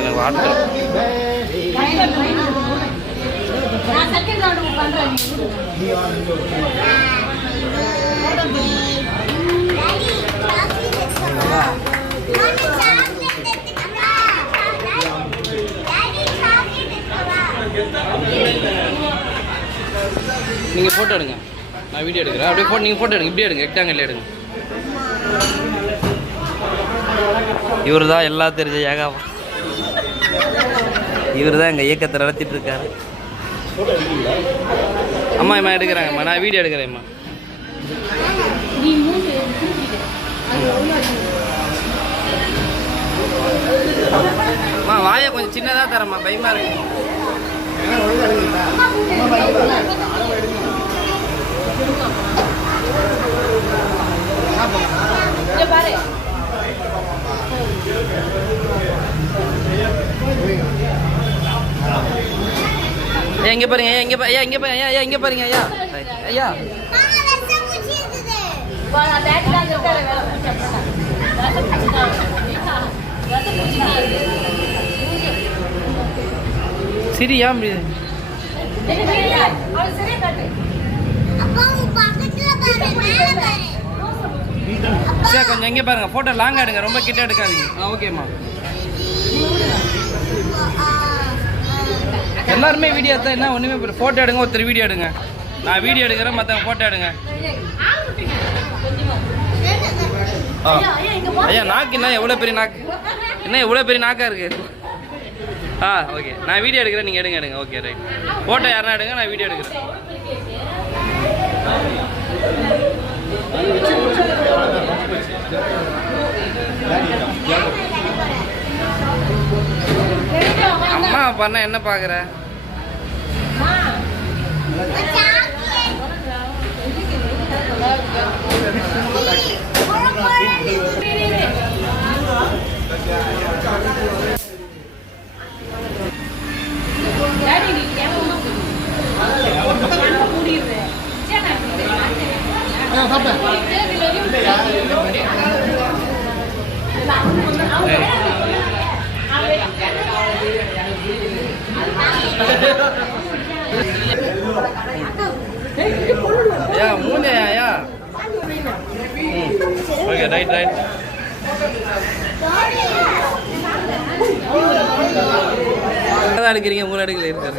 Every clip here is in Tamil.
எனக்கு வாட்டர் நீங்கள் ஃபோட்டோ எடுங்க, நான் வீடியோ எடுக்கிறேன். அப்படியே நீங்கள் ஃபோட்டோ எடுங்க, இப்படியே எடுங்க, ரெக்டாங்கில் எடுங்க. இவர் தான் எல்லாம் தெரிஞ்ச ஏகாவா, இவர் தான் எங்கள் இயக்கத்தை நடத்திட்டு இருக்காரு. அம்மா அம்மா எடுக்கிறாங்கம்மா, நான் வீடியோ எடுக்கிறேன்ம்மா. அம்மா வாயை கொஞ்சம் சின்னதாக தரம்மா, பயமா இருக்கு. எங்க பாருங்க, எங்க ஐயா, இங்க பாருங்க ஐயா, இங்க பாருங்க ஐயா, ஐயா சரியா கொஞ்சம் எங்கே பாருங்க, ஃபோட்டோ லாங்காக எடுங்க, ரொம்ப கிட்ட எடுக்காதீங்க. ஓகேம்மா. எல்லாருமே வீடியோ தான், என்ன ஒன்றுமே ஃபோட்டோ எடுங்க, ஒருத்தர் வீடியோ எடுங்க. நான் வீடியோ எடுக்கிறேன், மற்றவங்க ஃபோட்டோ எடுங்க. ஐயா நாக்கு என்ன எவ்வளோ பெரிய நாக்கு, என்ன எவ்வளோ பெரிய நாக்காக இருக்குது. ஓகே, நான் வீடியோ எடுக்கிறேன், நீங்கள் எடுங்க எடுங்க. ஓகே ரைட், ஃபோட்டோ யாருன்னா எடுங்க, நான் வீடியோ எடுக்கிறேன். அம்மா பண்ண என்ன பார்க்குற? மூஞ்சையா? Okay right right. எடுக்கிறீங்க, மூணு அடுக்கல இருக்காரு.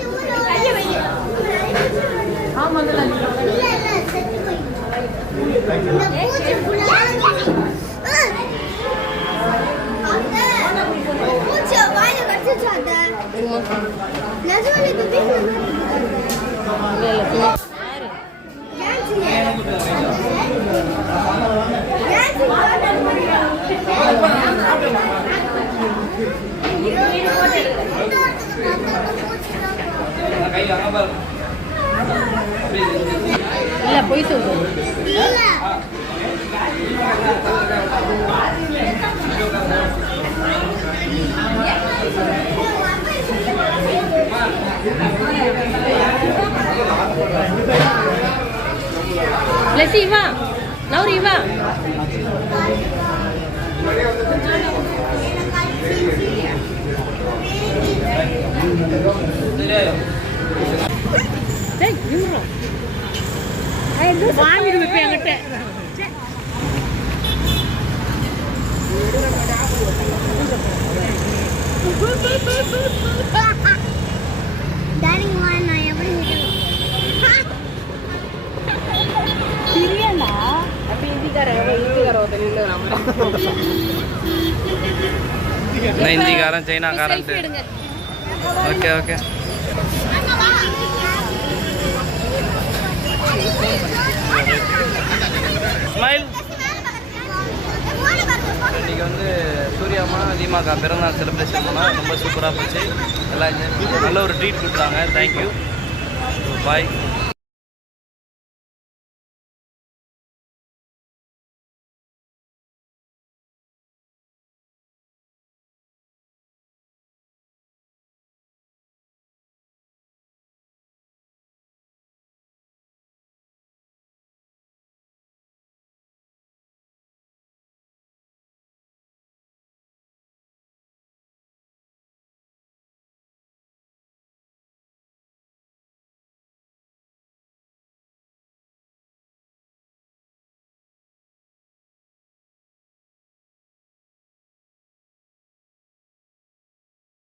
இல்ல போய் சொல்லு. Lesi va, Lauri va. Hey, yura. Hey, lu வாங்கி விட்டு என்கிட்ட. டாடி நான் எப்படி Siriana, tapi ini cara tadi நான் இந்திக்காரன், சைனாக்காரன். Okay okay. ஸ்மைல். இன்றைக்கி வந்து சூர்யாமா தீமாக்கா பிறந்தநாள் செலிப்ரேஷன் பண்ணால் ரொம்ப சூப்பராக போச்சு. எல்லாம் நல்ல ஒரு ட்ரீட் கொடுத்தாங்க. தேங்க்யூ, பாய்.